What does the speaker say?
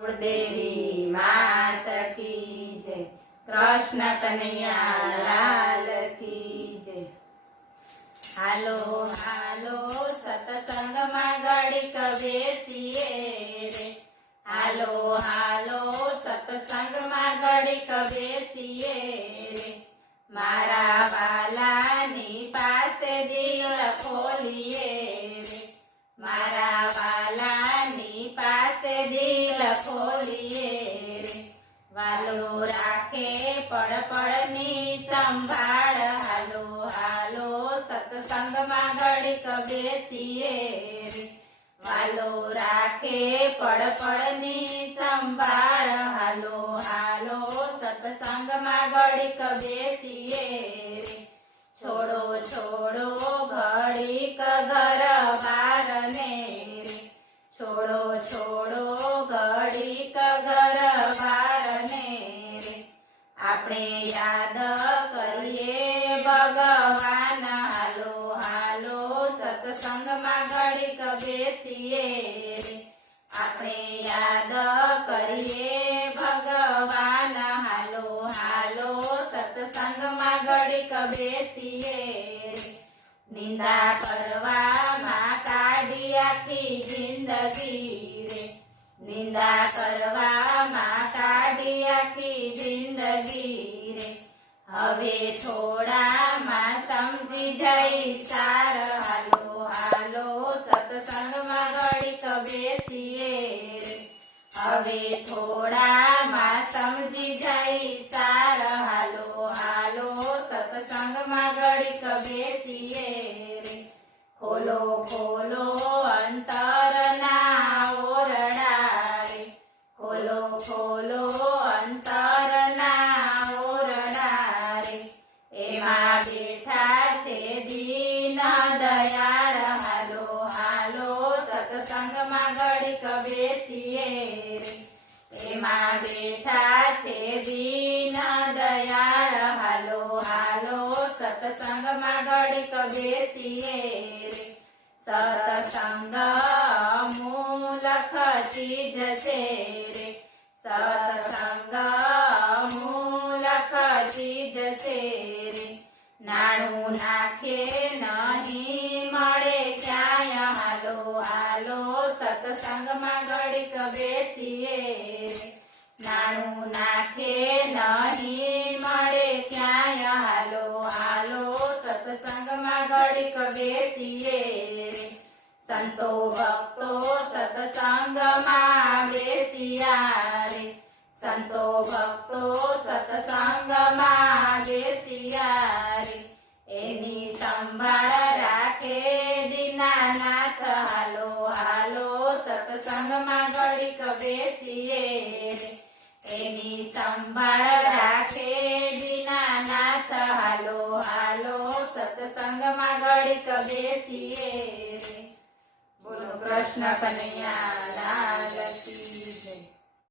देवी मात की जय, कृष्ण कन्हैया लाल की जय। हालो हालो सत्संग में घड़ीक बेसीए रे, हालो हालो सत्संग में घड़ीक बेसीए रे, मारा वालानी पासे दिल खोलीए रे, मारा वालानी पासे दिल खोलीए रे, वालो राखे पड़ पड़नी संभाळ, हालो हालो सत्संग में घड़ीक बेसीए रे, वालो राखे पड़ पड़नी संभाळ, हालो हालो सत्संग में घड़ीक बेसीए रे, छोड़ो छोड़ो घड़ीक घर बार ने रे, छोड़ो छोड़ो घड़ीक घर बार ने रे, आपणे याद करिए भगवान, हालो हालो सत्संग में घड़ीक बेसीए रे, आपणे याद करिए भगवान, हालो हालो सत्संग में घड़ीक बेसीए रे, निंदा करवा मां काढी आखी जिंदगी रे, निंदा करवा मां काढी आखी जिंदगी रे, हवे थोड़ा मां समझी जाई सार, हालो हालो सत्संग में घड़ीक बेसीए रे, हवे थोड़ा मां समझी जाई सार, हालो हालो सत्संग में घड़ीक बेसीए रे, खोलो खोलो अंतर ना ओरडा रे, खोलो खोलो अंतर ना ओरडा रे, एमा बेठा छे दीन दयाळ, हालो हालो सत्संग में घड़ीक बेसीए रे, एमा बेठा छे दीन दयाळ, हालो हालो सत्संग में घड़ीक बेसीए रे, सत्संग मूलक चीज छे रे, सत्संग मूलक चीज छे रे, नाणु नाखे नहीं मळे क्याय, हालो हालो सत्संग में घड़ीक बेसीए रे, नाणु नाखे नहीं मळे क्याय, हालो हालो सत्संग में घड़ीक बेसीए रे, संतो भक्तो सत्संग में बेसिया रे, संतो भक्तो सत्संग में बेसिया रे, एनी संभाळ राखे दीनानाथ, हालो हालो सत्संग में घड़ीक बेसीए रे, एनी संभाळ राखे दीनानाथ, हालो हालो सत्संग में घड़ीक बेसीए रे। बोलो कृष्ण कन्हैया लाल